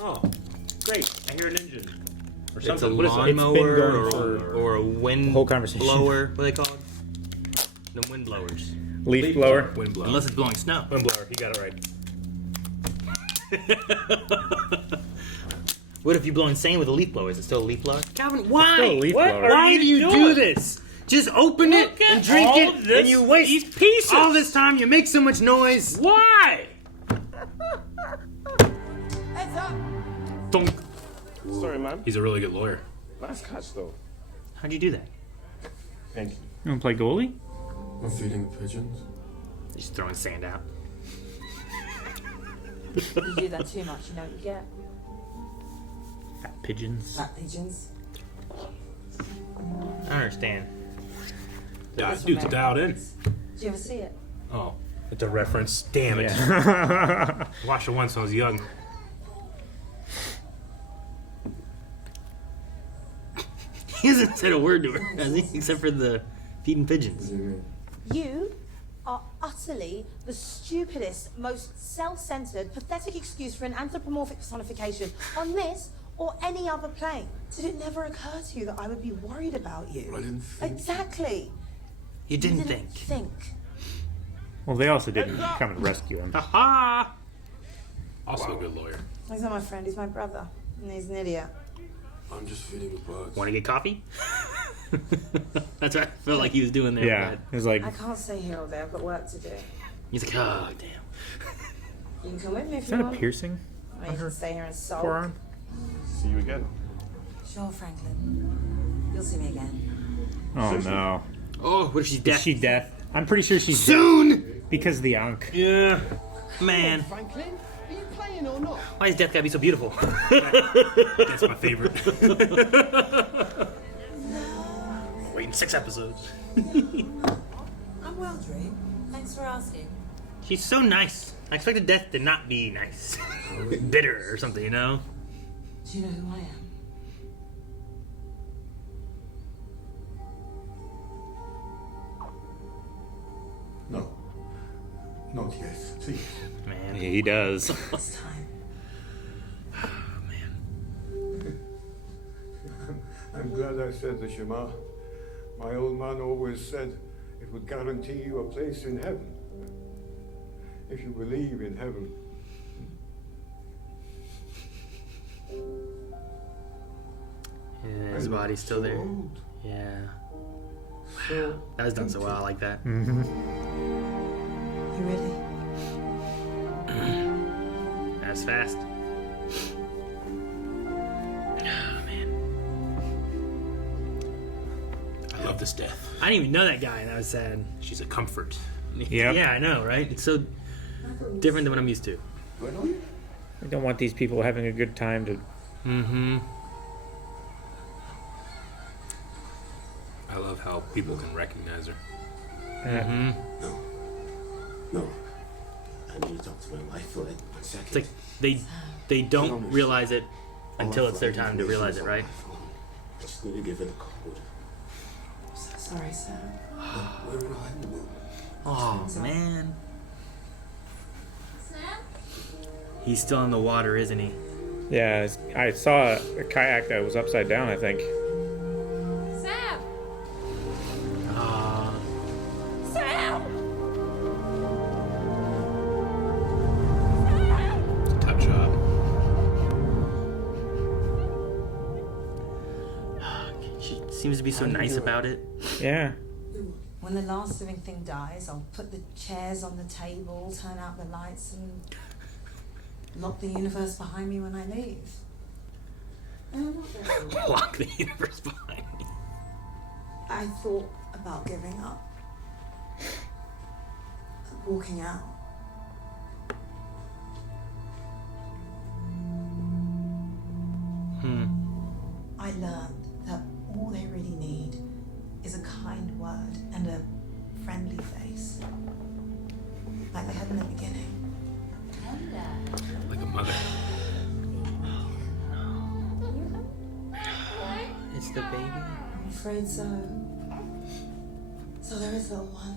Oh, great. I hear an engine. Or It's something. a What is it? lawnmower or a wind whole conversation. blower. What are they called? The wind blowers. Leaf blower. Wind blower. Unless it's blowing snow. Wind blower. You got it right. What if you're blowing sand with a leaf blower? Is it still a leaf blower? Calvin, why? still a leaf blower. Why do you do doing? this? Just open it Look at and drink all it, this- and you waste these pieces. all this time. You make so much noise. Why? Heads up! Thunk. Sorry, man. He's a really good lawyer. Nice catch, though. How'd you do that? Thank you. You want to play goalie? I'm feeding the pigeons. Just throwing sand out. You do that too much, you know what you get. Fat pigeons. Fat pigeons. I don't understand. Dude's dialed in. Did you ever see it? Oh, it's a reference. Damn it. Yeah. I watched it once when I was young. He hasn't said a word to her, has he? Except for the feeding pigeons. You are utterly the stupidest, most self-centered, pathetic excuse for an anthropomorphic personification on this or any other plane. Did it never occur to you that I would be worried about you? I didn't think. Exactly. You didn't think. Think. Well, they also didn't come and rescue him. Ha Also a good lawyer. He's not my friend, he's my brother. And he's an idiot. I'm just feeding the birds. Want to get coffee? That's what I felt like he was doing there. Yeah, it was like, I can't stay here all day, I've got work to do. He's like, oh, damn. You can come with me if is you that a want. piercing? Or you can stay here and sulk. Forearm? See you again. Sure, Franklin. You'll see me again. Oh no. Oh, what if she's Is deaf? she deaf? I'm pretty sure she's deaf Soon! because of the Ankh. Yeah. Man. Franklin, are you playing or not? Why is death gotta be so beautiful? That's my favorite. Waiting 6 episodes. I'm well, Drew. Thanks for asking. She's so nice. I expected death to not be nice. Bitter or something, you know? Do you know who I am? No. Not yet. Please. Man. He does. It's time. I'm glad I said the Shema. My old man always said it would guarantee you a place in heaven. If you believe in heaven. Yeah, his body's still there. Old. Yeah. So That was done so well. I like that. Mm-hmm. You ready? That's fast. Oh, man. I love this death. I didn't even know that guy, and I was sad. She's a comfort. Yep. Yeah, I know, right? It's so different than what I'm used to. Where are you? We don't want these people having a good time to. Mm-hmm. I love how people can recognize her. Mm-hmm. No. No. I need to talk to my wife for like 1 second. It's like they don't realize it until it's their time to realize it, right? I just need to give it a code. I'm so sorry, Sam. We're in a honeymoon. Oh, man. He's still in the water, isn't he? Yeah, I saw a kayak that was upside down, I think. Sam! Ah. Sam! Tough job. She seems to be so nice about it. Yeah. When the last living thing dies, I'll put the chairs on the table, turn out the lights, and lock the universe behind me when I leave. And I'm not very sure. Lock the universe behind me. I thought about giving up. Walking out. I learned that all they really need is a kind word and a friendly face. Like they had in the beginning. Like a mother. It's the baby. I'm afraid so. So there is, little one.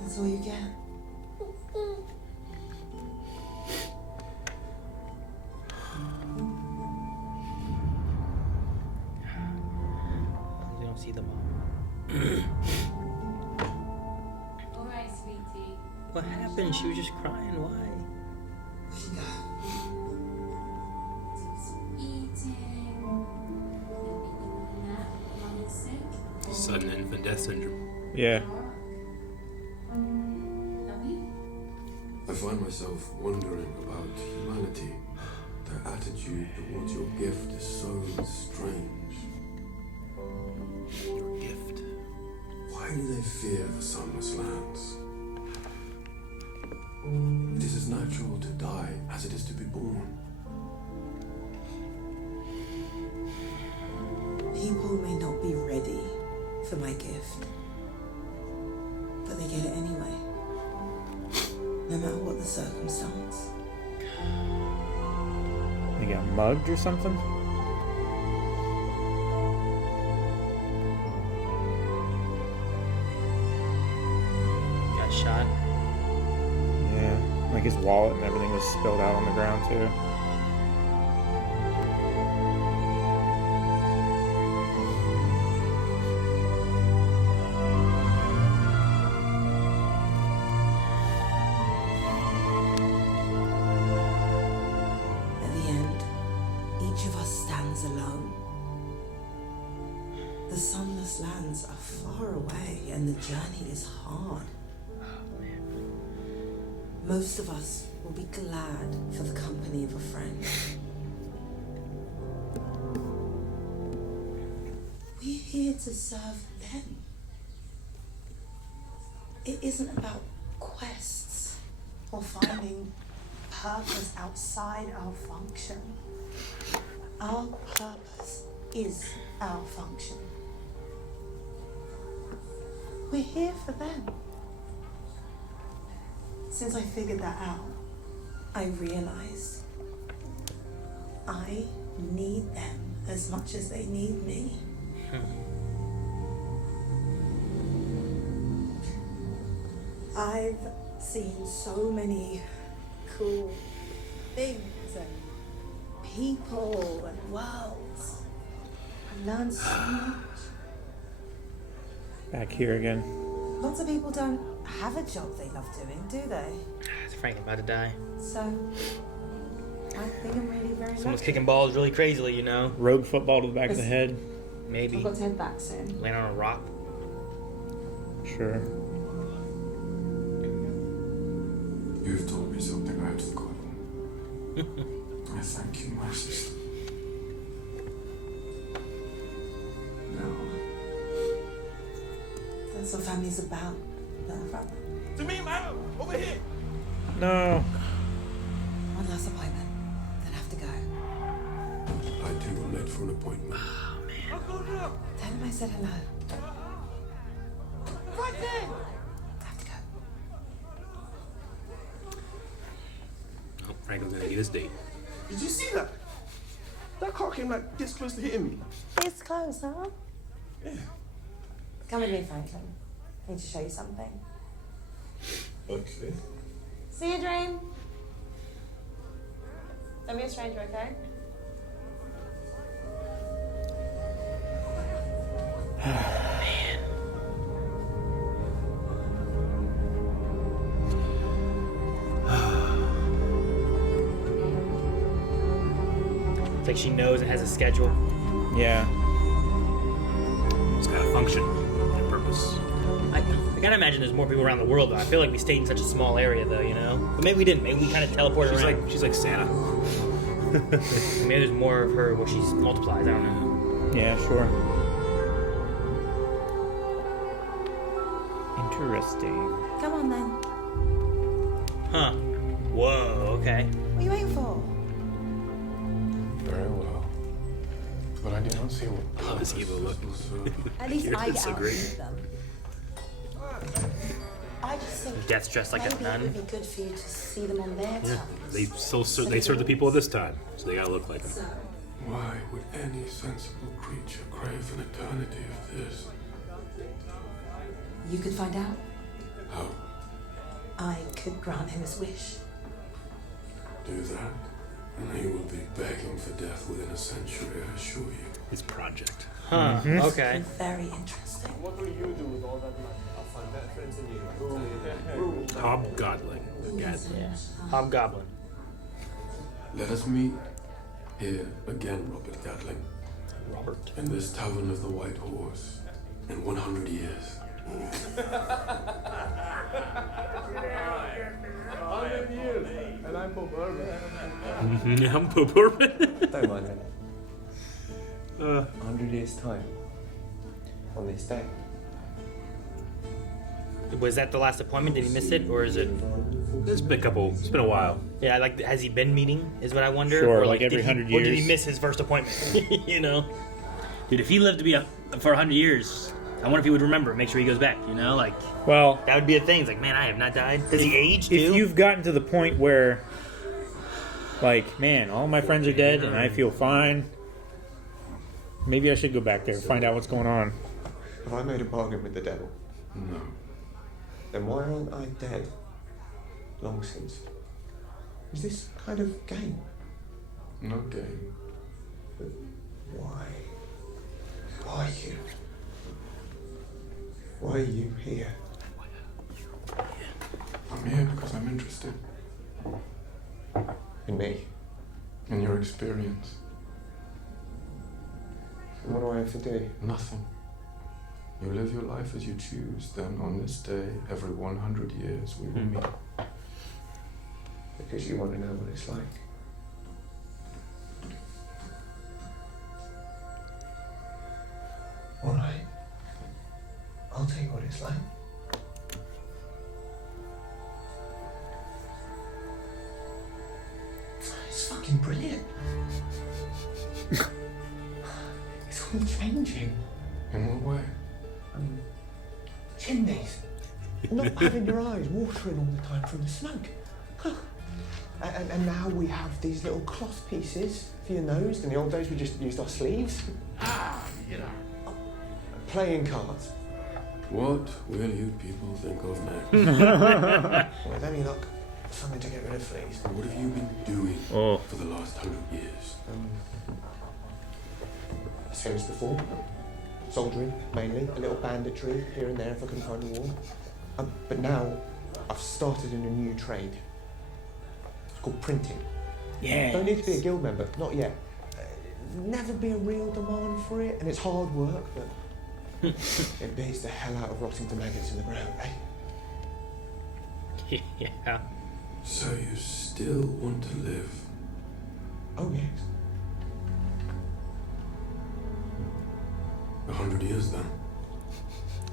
That's all you get. happened? She was just crying. Why? Sudden infant death syndrome. Yeah. I find myself wondering about humanity. Their attitude towards your gift is so strange. Your gift. Why do they fear the sunless lands? It is as natural to die as it is to be born. People may not be ready for my gift, but they get it anyway, no matter what the circumstance. They got mugged or something? Got shot. Yeah. Like his wallet and everything was spilled out on the ground too. At the end, each of us stands alone. The sunless lands are far away and the journey is hard. Most of us will be glad for the company of a friend. We're here to serve them. It isn't about quests Or finding purpose outside our function. Our purpose is our function. We're here for them. Since I figured that out, I realized I need them as much as they need me. I've seen so many cool things and people and worlds. I learned so much. Back here again. Lots of people don't have a job they love doing, do they? It's Frank about to die. So, I think I'm really very Someone's lucky. kicking balls really crazily, you know? Rogue football to the back of the head. Maybe. I've got to head back soon. Land on a rock. Sure. You've taught me something I had forgotten. I thank you, my sister. Now, That's what family's about. Not brother. To me, man! Over here! No. One last appointment, then have to go. I too am late for an appointment. Tell him I said hello. Right there! Have to go. Oh, Frank was gonna get his date. Did you see that? That car came like this close to hitting me. It's close, huh? Come with me, Franklin. I need to show you something. Okay. See you, Dream. Don't be a stranger, okay? It's like she knows it has a schedule. Yeah. It's got a function and a purpose. I gotta imagine there's more people around the world though. I feel like we stayed in such a small area though, you know? But maybe we didn't. Maybe we kind of teleported around. She's like Santa. Maybe there's more of her where she's multiplies. I don't know. Yeah, sure. Interesting. Come on, then. Huh. Whoa, okay. What are you waiting for? Very well. But I do not see what I love his evil look. At least I get so out great. of them. I just think Death's dressed like a maybe nun. it would be good for you to see them on their terms. They they serve the people of this time, so they gotta look like them. Why would any sensible creature crave an eternity of this? You could find out. How? I could grant him his wish. Do that, and he will be begging for death within a century, I assure you. His project. Huh. Okay. Very interesting. What will you do with all that money? I'll find Hobgoblin. Yeah. Hobgoblin. Let us meet here again, Robert Gatling. Robert. In this Tavern of the White Horse. In 100 years. 100 years, and I'm Bob Urban. I'm Bob Urban. Don't mind him. 100 years' time. On this day. Was that the last appointment? Did he miss it, or is it? It's been a while. Yeah, like, has he been meeting? Is what I wonder. Sure, or like every 100 Or did he years. miss his first appointment? You know. Dude, if he lived to be for 100 years, I wonder if he would remember. Make sure he goes back. You know, like. Well, that would be a thing. It's like, man, I have not died. Does he age too? if you've gotten to the point where, like, man, all my friends are dead and I feel fine, maybe I should go back there and find out what's going on. Have I made a bargain with the devil? No. Then why aren't I dead? Long since. Is this kind of game? No game. But why? Why you? Why are you here? I'm here because I'm interested. In me? In your experience. And what do I have to do? Nothing. You live your life as you choose, then on this day, every 100 years, we will meet. Because you want to know what it's like. All right. I'll tell you what it's like. It's fucking brilliant. It's all changing. In what way? Chimneys. Not having your eyes watering all the time from the smoke. And now we have these little cloth pieces for your nose. In the old days, we just used our sleeves. Playing cards. What will you people think of next? With any luck, something to get rid of fleas. What have you been doing for the last 100 years? Same as before. Soldiering, mainly. A little banditry here and there if I couldn't find a war. But now, I've started in a new trade. It's called printing. Yeah. Don't need to be a guild member, not yet. Never be a real demand for it, and it's hard work, but it beats the hell out of rotting to maggots in the ground, eh? Yeah. So you still want to live? Oh, yes. 100 years then?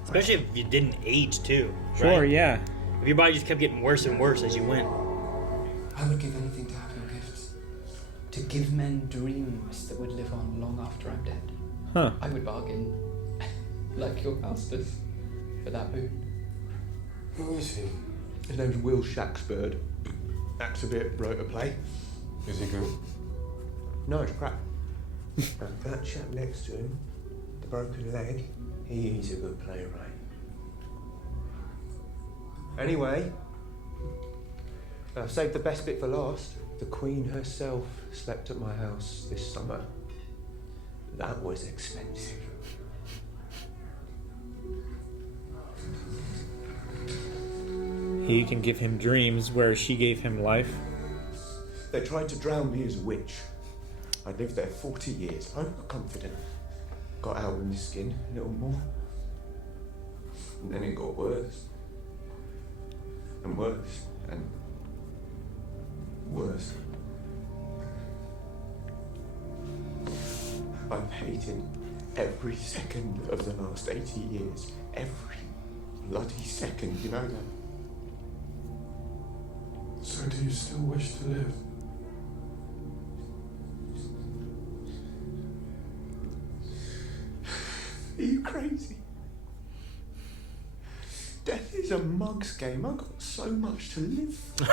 Especially if you didn't age too. Sure, right? yeah. If your body just kept getting worse and worse as you went. I would give anything to have your gifts. To give men dreams that would live on long after I'm dead. Huh. I would bargain, like your masters, for that boon. Who is he? His name's Will Shaxbird. Acts a bit, wrote a play. Is he good? No, it's crap. And that chap next to him, the broken leg, he's a good playwright. Anyway, I've saved the best bit for last. The Queen herself slept at my house this summer. That was expensive. He can give him dreams, whereas she gave him life. They tried to drown me as a witch. I lived there 40 years, overconfident. Got out of my skin a little more. And then it got worse. And worse. And worse. I've hated every second of the last 80 years. Every bloody second, you know that? So do you still wish to live? Are you crazy? Death is a mug's game. I've got so much to live for.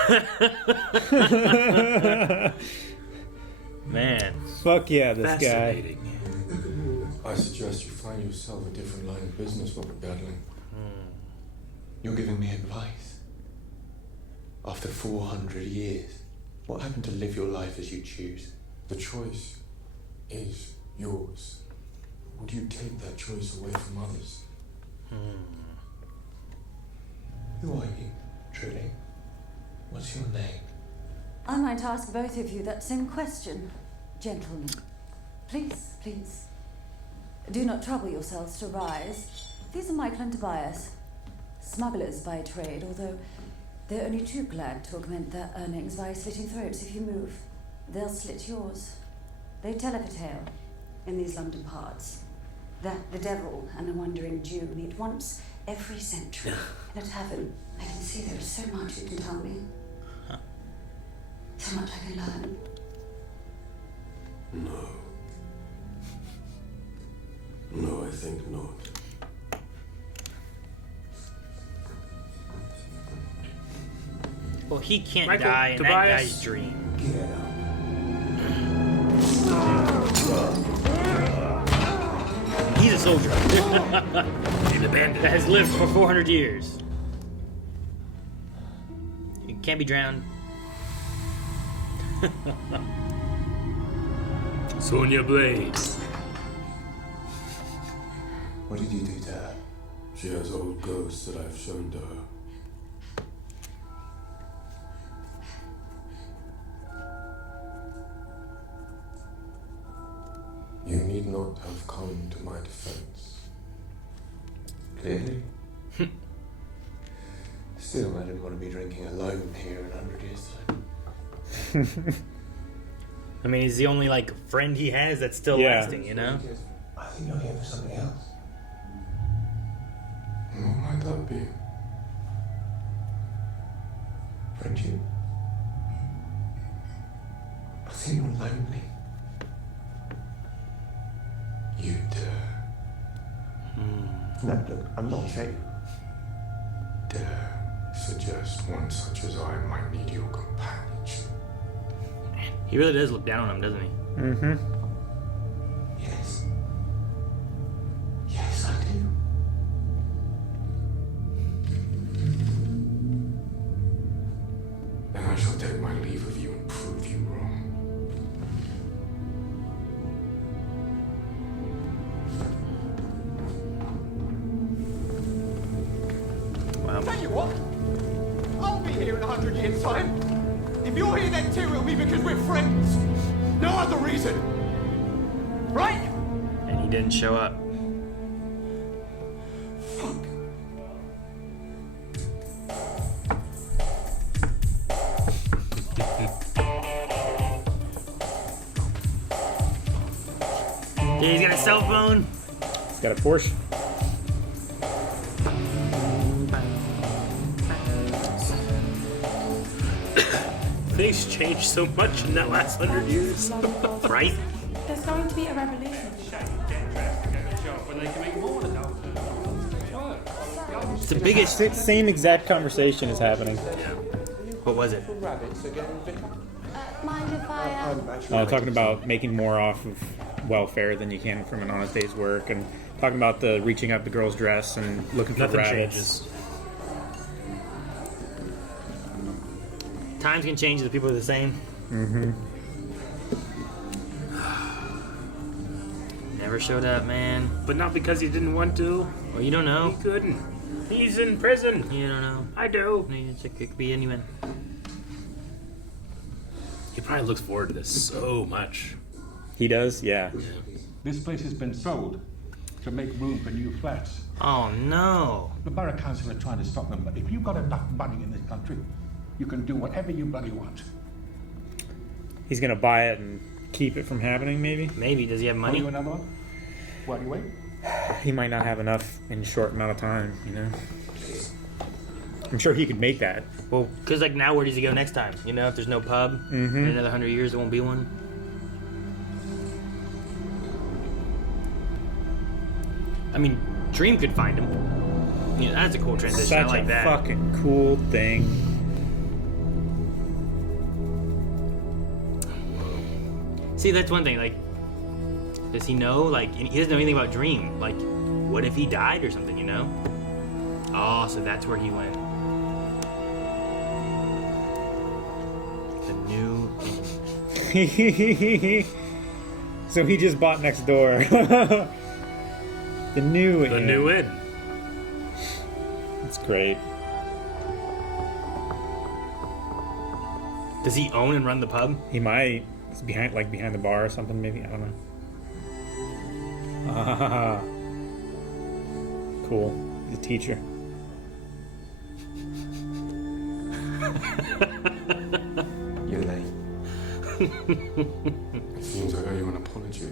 Man. Fuck yeah, this guy. Fascinating. I suggest you find yourself a different line of business, Robert Gatling. You're giving me advice? After 400 years, what happened to live your life as you choose? The choice is yours. Would you take that choice away from others? Who are you, truly? What's your name? I might ask both of you that same question, gentlemen. Please, please. Do not trouble yourselves to rise. These are Michael and Tobias, smugglers by trade, although they're only too glad to augment their earnings by slitting throats if you move. They'll slit yours. They tell of a tale in these London parts that the devil and the wandering Jew meet once every century in a tavern. I can see there is so much you can tell me. So much I can learn. No. No, I think not. Well, he can't Michael, die in that Tobias. guy's dream. He's a soldier. He's a bandit. That has lived for 400 years. You can't be drowned. Sonya Blade. What did you do to her? She has old ghosts that I've shown to her. You need not have come to my defense. Clearly. Still, I didn't want to be drinking alone here in 100 years' time. I mean, he's the only, like, friend he has that's still Yeah. lasting, you know? I think you're here for something else. What might that be? Friendship. I think you're lonely. You dare. No, look, I'm not saying. Dare suggest one such as I might need your companionship. He really does look down on him, doesn't he? Mm-hmm. Yes. Yes, I do. And I shall take my leave of you and prove you wrong. Wow. Tell you what, I'll be here in 100 years' time. If you're here, then too, it'll be because we're friends. No other reason. Right? And he didn't show up. Fuck. Yeah, he's got a cell phone. He's got a Porsche. Things changed so much in that last 100 years. Right? There's going to be a revolution. It's the biggest. Same exact conversation is happening. What was it? Mind if I... Talking about making more off of welfare than you can from an honest day's work, and talking about the reaching up the girl's dress and looking for Nothing rabbits. changes. Times can change, the people are the same. Mm-hmm. Never showed up, man. But not because he didn't want to. Well, you don't know. He couldn't. He's in prison. You don't know. I do. It could be anyone. He probably looks forward to this so much. He does? Yeah. This place has been sold to make room for new flats. Oh, no. The borough council are trying to stop them, but if you've got enough money in this country, you can do whatever you bloody want. He's gonna buy it and keep it from happening, maybe? Maybe. Does he have Want money? you another one? While you wait? He might not have enough in a short amount of time, you know? I'm sure he could make that. Well, because, like, now where does he go next time? You know, if there's no pub, in another 100 years there won't be one. I mean, Dream could find him. You know, that's a cool transition. Such I like a that. fucking cool thing. See, that's one thing. Like, does he know? Like, he doesn't know anything about Dream. Like, what if he died or something? You know? Oh, so that's where he went. The new. So he just bought next door. The new The new inn. It's great. Does he own and run the pub? He might. He's behind the bar or something, maybe. I don't know. Ah, cool. He's a teacher. You're late. It seems I owe you an apology.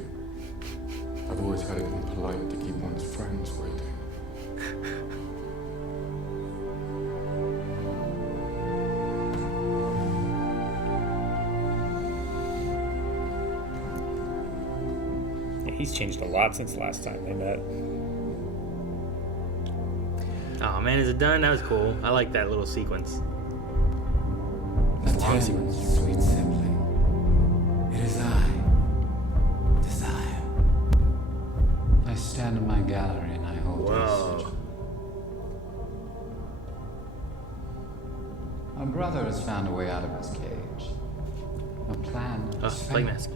I've always had it impolite to keep one's friends waiting. Yeah, he's changed a lot since the last time they met. Oh man, is it done? That was cool. I like that little sequence. Long sequence. Sweet simply. It is I, Desire. I stand in my gallery and I hold this sigil. My brother has found a way out of his cage. A plan is Plague Mask.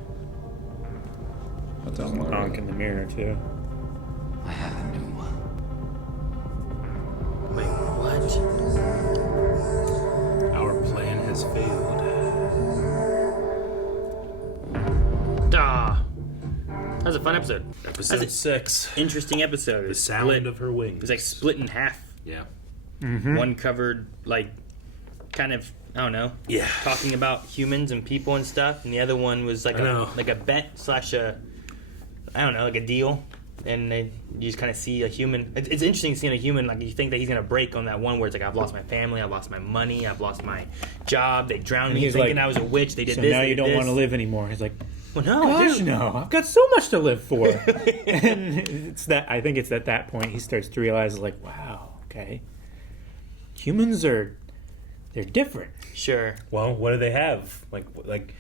That's a honk in the mirror too. I have a new one. Wait, what? Our plan has failed. Ah, that was a fun episode. Episode 6. Interesting episode. The sound of her wings. It was like split in half. Yeah. Mm-hmm. One covered like kind of, I don't know, talking about humans and people and stuff, and the other one was like a bet slash a, I don't know, like a deal. And you just kind of see a human. It's interesting seeing a human, like you think that he's going to break on that one where it's like, I've lost my family, I've lost my money, I've lost my job, they drowned me He's thinking like, I was a witch, they did so this, now they you did don't this. want to live anymore. He's like, well, no, gosh, dude. no, I've got so much to live for. And it's that, I think it's at that point he starts to realize, like, wow, okay, humans they're different. Sure. Well, what do they have? Like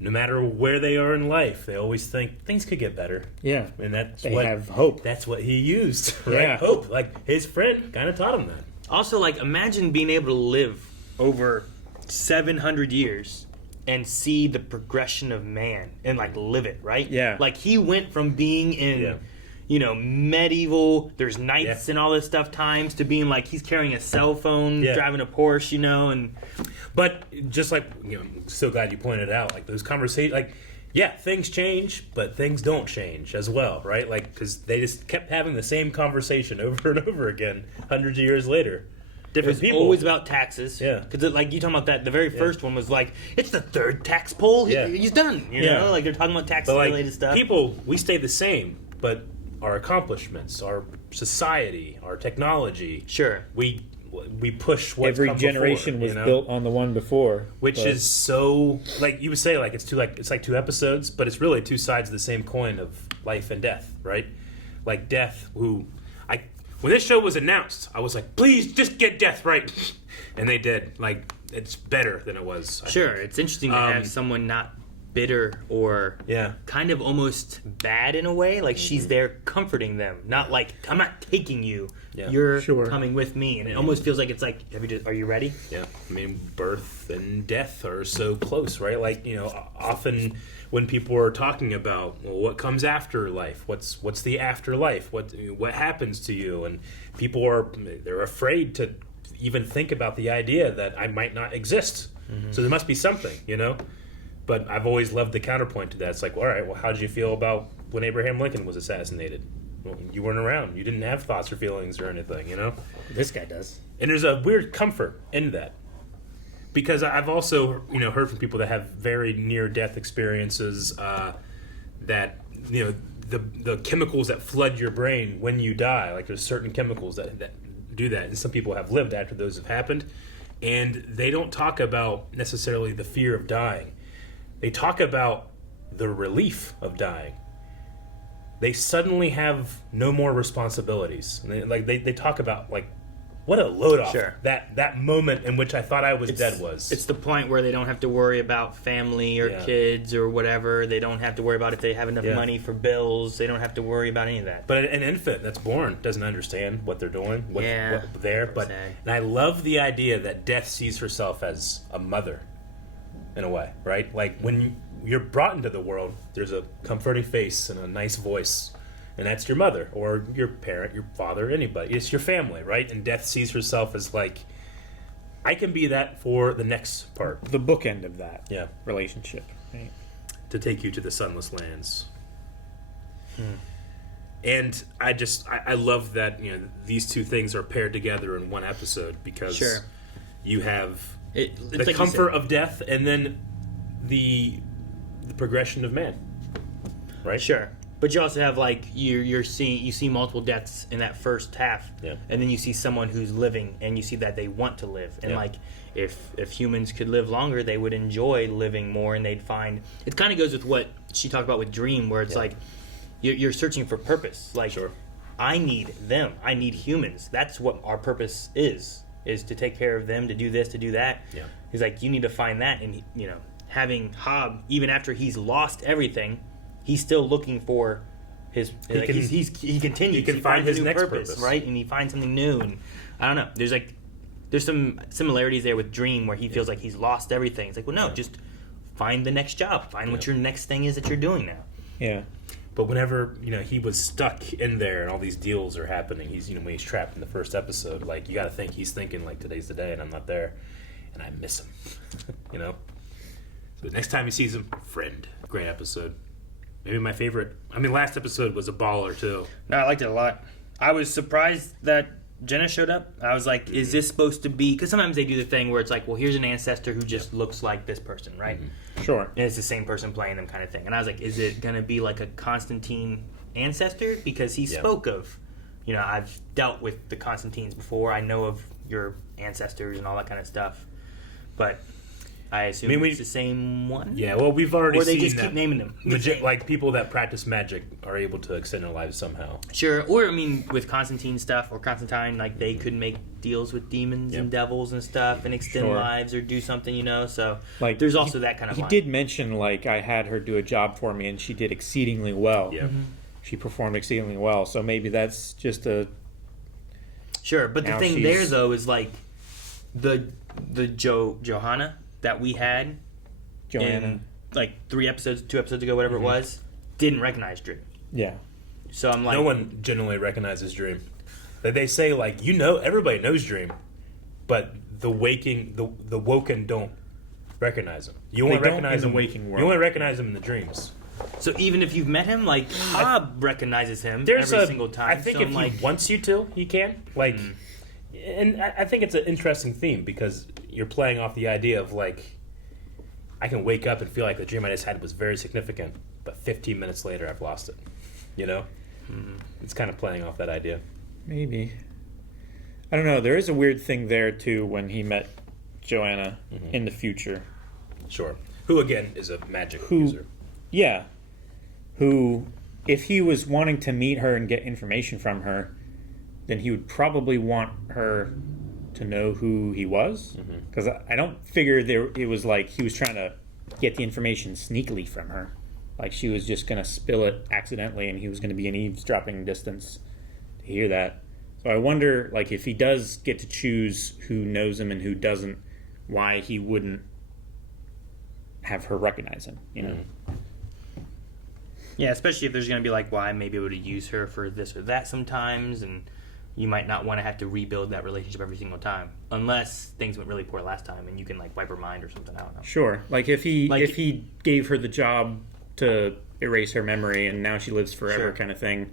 no matter where they are in life, they always think things could get better. Yeah. And They have hope. That's what he used, right? Yeah. Hope. Like, his friend kind of taught him that. Also, like, imagine being able to live over 700 years and see the progression of man and, like, live it, right? Yeah. Like, he went from being in, you know, medieval, there's knights and all this stuff times, to being, like, he's carrying a cell phone, driving a Porsche, you know, and... But just like, you know, I'm so glad you pointed out, like, those conversations, like, yeah, things change, but things don't change as well, right? Like, because they just kept having the same conversation over and over again, hundreds of years later. Different people. Always about taxes. Yeah. Because, like, you talking about that, the very first one was like, it's the third tax poll. He's done. You know? Like, they're talking about tax-related stuff. People, we stay the same, but our accomplishments, our society, our technology. Sure. We push what's Every come generation before, was built on the one before, which is so, like you would say, like it's like two episodes, but it's really two sides of the same coin of life and death, right? Like Death, when this show was announced, I was like, please just get Death right, and they did. Like, it's better than it was. I Sure, think. it's interesting to have someone not bitter or kind of almost bad in a way. Like, she's there comforting them, not like, I'm not taking you. Yeah. You're coming with me, and it almost feels like it's like, are you ready? Yeah, I mean, birth and death are so close, right? Like, you know, often when people are talking about, well, what comes after life, what's the afterlife, what happens to you, and people they're afraid to even think about the idea that I might not exist. Mm-hmm. So there must be something, you know. But I've always loved the counterpoint to that. It's like, all right, well, how did you feel about when Abraham Lincoln was assassinated? Well, you weren't around. You didn't have thoughts or feelings or anything, you know? This guy does. And there's a weird comfort in that. Because I've also, you know, heard from people that have very near-death experiences that, you know, the chemicals that flood your brain when you die, like there's certain chemicals that do that. And some people have lived after those have happened. And they don't talk about necessarily the fear of dying. They talk about the relief of dying. They suddenly have no more responsibilities. And they talk about, like, what a load off that moment in which I thought I was dead was. It's the point where they don't have to worry about family or kids or whatever. They don't have to worry about if they have enough money for bills. They don't have to worry about any of that. But an infant that's born doesn't understand what they're doing, what there. But and I love the idea that death sees herself as a mother, in a way, right? Like when you're brought into the world, there's a comforting face and a nice voice, and that's your mother or your parent, your father, anybody. It's your family, right? And death sees herself as like I can be that for the next part. The bookend of that Yeah. relationship. Right? To take you to the sunless lands. And I love that, you know, these two things are paired together in one episode because you have the like comfort of death and then the progression of man. Right? Sure. But you also have like you see multiple deaths in that first half, and then you see someone who's living, and you see that they want to live, and like if humans could live longer, they would enjoy living more, and they'd find it. Kind of goes with what she talked about with Dream, where it's like you're searching for purpose. Like I need them, I need humans. That's what our purpose is to take care of them, to do this, to do that. Yeah, he's like you need to find that, and you know, having Hobb, even after he's lost everything. He's still looking for his. He continues. He can find his next purpose, right? And he finds something new. And I don't know. There's some similarities there with Dream, where he feels like he's lost everything. It's like, well, no, just find the next job. Find what your next thing is that you're doing now. Yeah. But whenever, you know, he was stuck in there and all these deals are happening, he's, you know, when he's trapped in the first episode, like you got to think he's thinking like today's the day and I'm not there, and I miss him. You know. So next time he sees him, friend. Great episode. Maybe my favorite. I mean, last episode was a baller, too. No, I liked it a lot. I was surprised that Jenna showed up. I was like, is this supposed to be... Because sometimes they do the thing where it's like, well, here's an ancestor who just looks like this person, right? Sure. And it's the same person playing them kind of thing. And I was like, is it going to be like a Constantine ancestor? Because he spoke of, you know, I've dealt with the Constantines before. I know of your ancestors and all that kind of stuff. But... I assume it's the same one? Yeah, well, we've already seen Or they just keep naming them. Like, people that practice magic are able to extend their lives somehow. Sure, or, I mean, with Constantine stuff, or Constantine, like, they could make deals with demons and devils and stuff and extend lives or do something, you know? So, like, there's also that kind of He line. did mention, like, I had her do a job for me, and she did exceedingly well. Yeah. She performed exceedingly well, so maybe that's just a... Sure, but the thing there, though, is, like, the Johanna... that we had Joanna. in like 2 episodes ago, whatever it was, didn't recognize Dream. Yeah. So I'm like... No one generally recognizes Dream. They say, like, you know, everybody knows Dream, but the woken don't recognize him. You only recognize him in the waking world. You only recognize him in the dreams. So even if you've met him, like, Hobb recognizes him every single time. I think so if he wants you to, he can. Like... And I think it's an interesting theme because you're playing off the idea of, like, I can wake up and feel like the dream I just had was very significant, but 15 minutes later I've lost it. You know? It's kind of playing off that idea. Maybe. I don't know. There is a weird thing there, too, when he met Joanna in the future. Sure. Who, again, is a magic user. Yeah. Who, if he was wanting to meet her and get information from her, then he would probably want her to know who he was. Because I don't figure it was like he was trying to get the information sneakily from her. Like she was just going to spill it accidentally and he was going to be in eavesdropping distance to hear that. So I wonder, like, if he does get to choose who knows him and who doesn't, why he wouldn't have her recognize him, you know? Yeah, especially if there's going to be like, well, I may be able to use her for this or that sometimes, and you might not want to have to rebuild that relationship every single time, unless things went really poor last time and you can like wipe her mind or something. I don't know. Sure, like if he gave her the job to erase her memory and now she lives forever, kind of thing.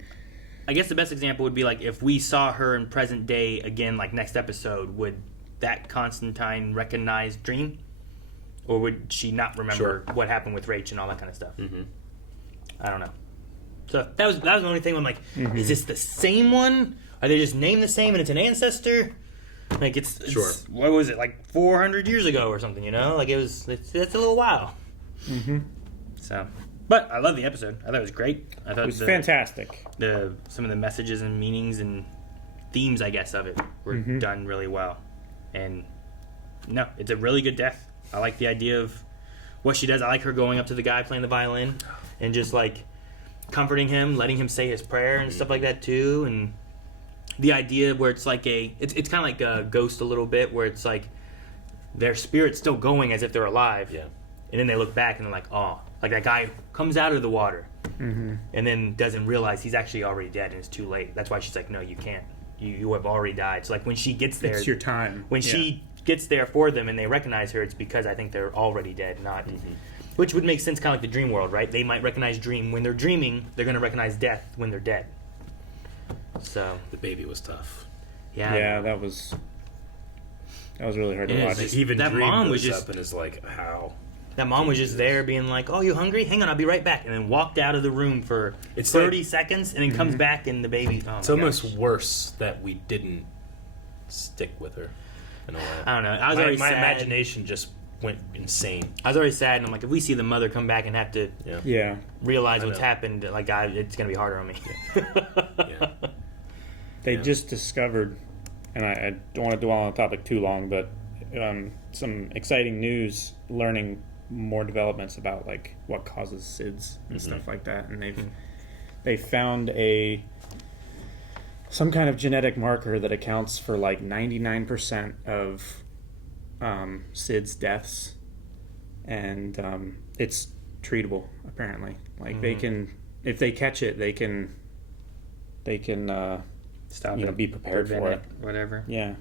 I guess the best example would be like if we saw her in present day again, like next episode, would that Constantine recognize Dream, or would she not remember what happened with Rach and all that kind of stuff? I don't know. So that was the only thing. I'm like, is this the same one? Are they just named the same and it's an ancestor? Like it's what was it, like 400 years ago or something? You know, like it's a little while. So, but I love the episode. I thought it was great. I thought it was fantastic. Some of the messages and meanings and themes, I guess, of it were done really well. And no, it's a really good death. I like the idea of what she does. I like her going up to the guy playing the violin and just like comforting him, letting him say his prayer and stuff like that too. And the idea where it's like it's kind of like a Ghost a little bit, where it's like their spirit's still going as if they're alive. Yeah. And then they look back and they're like, oh, like that guy comes out of the water and then doesn't realize he's actually already dead and it's too late. That's why she's like, no, you can't. You have already died. So like when she gets there, it's your time. When she gets there for them and they recognize her, it's because I think they're already dead, not. Which would make sense, kind of like the dream world, right? They might recognize dream when they're dreaming. They're going to recognize death when they're dead. So the baby was tough. Yeah, that was really hard to watch. Even that Dream mom was goes just up and is like, how? That mom was just there being like, "Oh, you hungry? Hang on, I'll be right back," and then walked out of the room for 30 seconds and then comes back and the baby. Oh, it's almost worse that we didn't stick with her. In a way. I don't know. I was already my sad. imagination just went insane. I was already sad, and I'm like, if we see the mother come back and have to realize what's happened, like it's gonna be harder on me. They just discovered, and I don't want to dwell on the topic too long, but some exciting news, learning more developments about like what causes SIDS and stuff like that, and they found some kind of genetic marker that accounts for like 99% of SIDS deaths, and it's treatable apparently. Like they can, if they catch it, they can stop it, be prepared for it. Whatever. Yeah.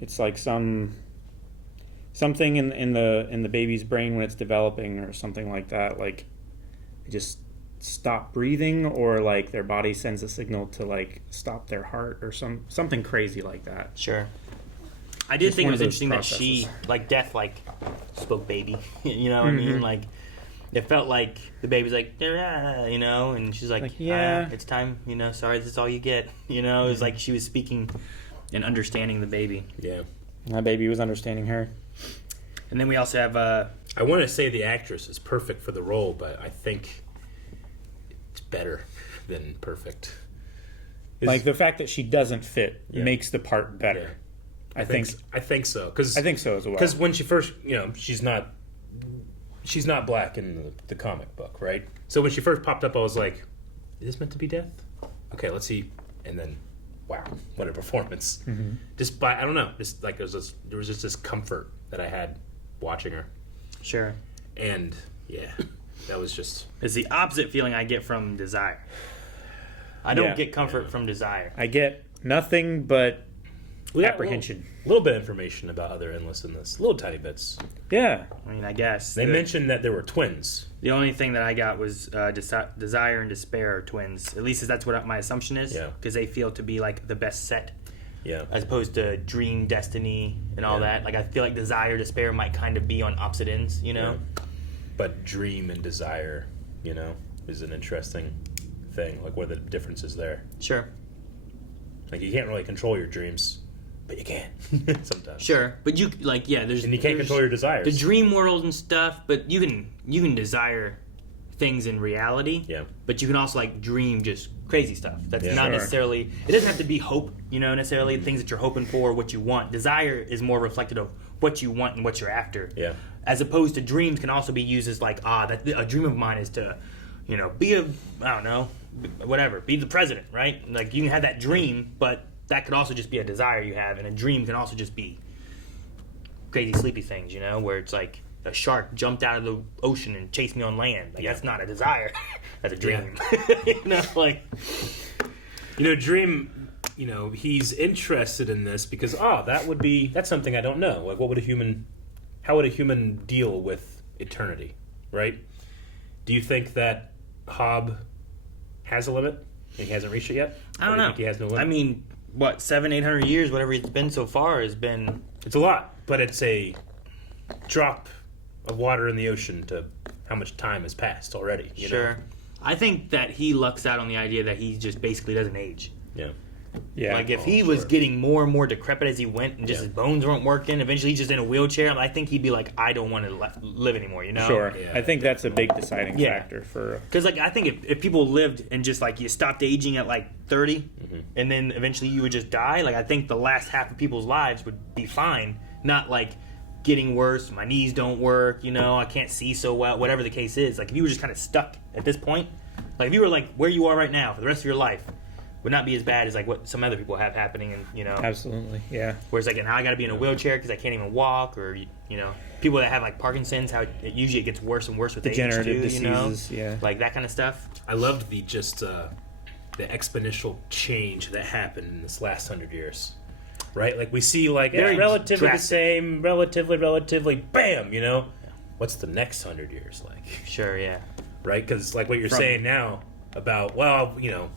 It's like something in the baby's brain when it's developing or something like that. Like they just stop breathing, or like their body sends a signal to like stop their heart or something crazy like that. Sure. I did think it was interesting that she, like death, like spoke baby. You know what I mean? Like it felt like the baby's like, you know, and she's like yeah, it's time. You know, sorry, this is all you get. You know, it was like she was speaking and understanding the baby. Yeah, that baby was understanding her. And then we also have. I want to say the actress is perfect for the role, but I think it's better than perfect. Like the fact that she doesn't fit makes the part better. Yeah. I think so. I think so as well. Because when she first, you know, she's not black in the comic book, right? So when she first popped up, I was like, "Is this meant to be death?" Okay, let's see. And then, wow, what a performance! Just I don't know, just like there was just this comfort that I had watching her. Sure. And yeah, that was just. It's the opposite feeling I get from Desire. I don't get comfort from Desire. I get nothing but apprehension. A little bit of information about other endless in this. Little tiny bits. Yeah. I mean, I guess. They mentioned that there were twins. The only thing that I got was Desire and Despair are twins. At least that's what my assumption is. Yeah. Because they feel to be like the best set. Yeah. As opposed to Dream, Destiny, and all that. Like I feel like Desire, Despair might kind of be on opposite ends, you know? Yeah. But Dream and Desire, you know, is an interesting thing. Like what are the differences there? Sure. Like you can't really control your dreams. But you can sometimes. Sure, but you there's and you can't control your desires. The dream world and stuff, but you can desire things in reality. Yeah. But you can also like dream just crazy stuff. That's not Sure. necessarily. It doesn't have to be hope. You know, necessarily things that you're hoping for, what you want. Desire is more reflective of what you want and what you're after. Yeah. As opposed to dreams can also be used as like that a dream of mine is to, you know, be be the president, right? Like you can have that dream, but that could also just be a desire you have, and a dream can also just be crazy sleepy things, you know, where it's like a shark jumped out of the ocean and chased me on land. Like that's not a desire, that's a dream. You know, like Dream. You know, he's interested in this because that's something I don't know. Like, how would a human deal with eternity, right? Do you think that Hobb has a limit? He hasn't reached it yet. I don't know. Think he has no limit? I mean, what 700-800 years, whatever it's been so far, has been. It's a lot, but it's a drop of water in the ocean to how much time has passed already. You know? I think that he lucks out on the idea that he just basically doesn't age. Yeah. Yeah. Like if he was getting more and more decrepit as he went, and just his bones weren't working, eventually he's just in a wheelchair. I think he'd be like, I don't want to live anymore. You know? Sure. Yeah. I think that's a big deciding factor for. Because like I think if people lived and just like you stopped aging at like 30, and then eventually you would just die. Like I think the last half of people's lives would be fine, not like getting worse. My knees don't work. You know, I can't see so well. Whatever the case is, like if you were just kind of stuck at this point, like if you were like where you are right now for the rest of your life. Would not be as bad as like what some other people have happening, and you know. Absolutely, yeah. Whereas like now I got to be in a wheelchair because I can't even walk, or you know, people that have like Parkinson's, how it gets worse and worse with age too. Degenerative diseases, you know? Yeah. Like that kind of stuff. I loved the exponential change that happened in this last 100 years. right? Like we see like Very relatively drastic. the same, relatively, bam, you know? What's the next 100 years like? Sure, yeah. Right? Because like what you're saying now about, well, you know,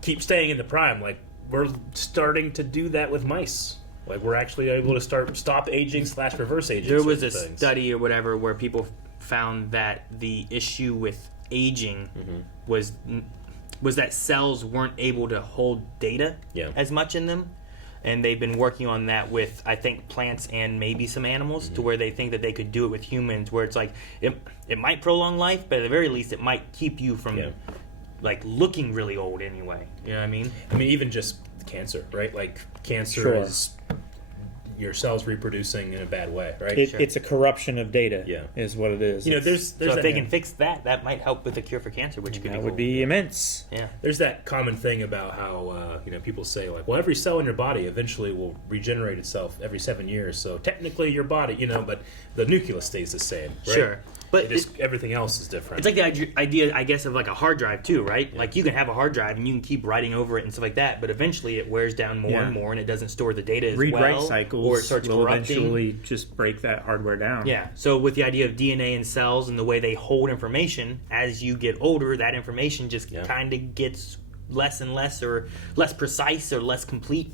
keep staying in the prime. Like we're starting to do that with mice. Like we're actually able to stop aging / reverse aging. There was a things. study or whatever where people found that the issue with aging was that cells weren't able to hold data as much in them. And they've been working on that with, I think, plants and maybe some animals to where they think that they could do it with humans, where it's like, it might prolong life, but at the very least, it might keep you from, like, looking really old anyway. You know what I mean? I mean, even just cancer, right? Like, cancer Sure. is your cells reproducing in a bad way, right? It's a corruption of data, is what it is. You know, there's so if they can fix that, that might help with the cure for cancer, which could be that cool. would be immense. Yeah. There's that common thing about how you know, people say like, well, every cell in your body eventually will regenerate itself every 7 years. So technically, your body, you know, but the nucleus stays the same. Right? Sure. But everything else is different. It's like the idea, I guess, of like a hard drive too, right? Like you can have a hard drive and you can keep writing over it and stuff like that, but eventually it wears down more and more, and it doesn't store the data as Read-write well, cycles or it starts will corrupting. eventually just break that hardware down. Yeah. So with the idea of DNA and cells and the way they hold information, as you get older, that information just kind of gets less and less, or less precise, or less complete,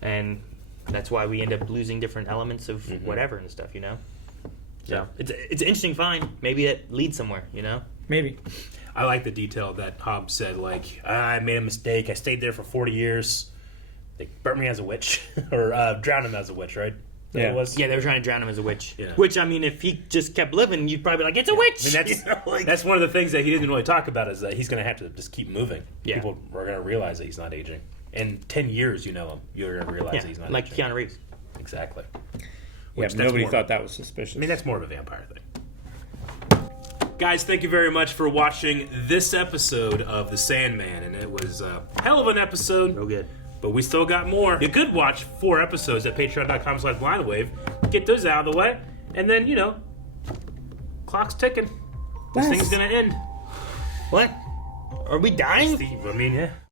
and that's why we end up losing different elements of whatever and stuff, you know. So it's an interesting find. Maybe it leads somewhere, you know? Maybe. I like the detail that Hobbs said, like, I made a mistake. I stayed there for 40 years. They burnt me as a witch. Or drowned him as a witch, right? Yeah. It was? Yeah, they were trying to drown him as a witch. Yeah. Which, I mean, if he just kept living, you'd probably be like, it's a witch! I mean, that's, You know, like- that's one of the things that he didn't really talk about, is that he's going to have to just keep moving. Yeah. People are going to realize that he's not aging. In 10 years, you know him. You're going to realize that he's not like aging. Keanu Reeves. Exactly. Yeah, Which but that's nobody more- thought that was suspicious. I mean, that's more of a vampire thing. Guys, thank you very much for watching this episode of The Sandman, and it was a hell of an episode. Real good. But we still got more. You could watch 4 episodes at patreon.com/blindwave, get those out of the way, and then, you know, clock's ticking. This thing's gonna end. What? Are we dying? I mean, yeah.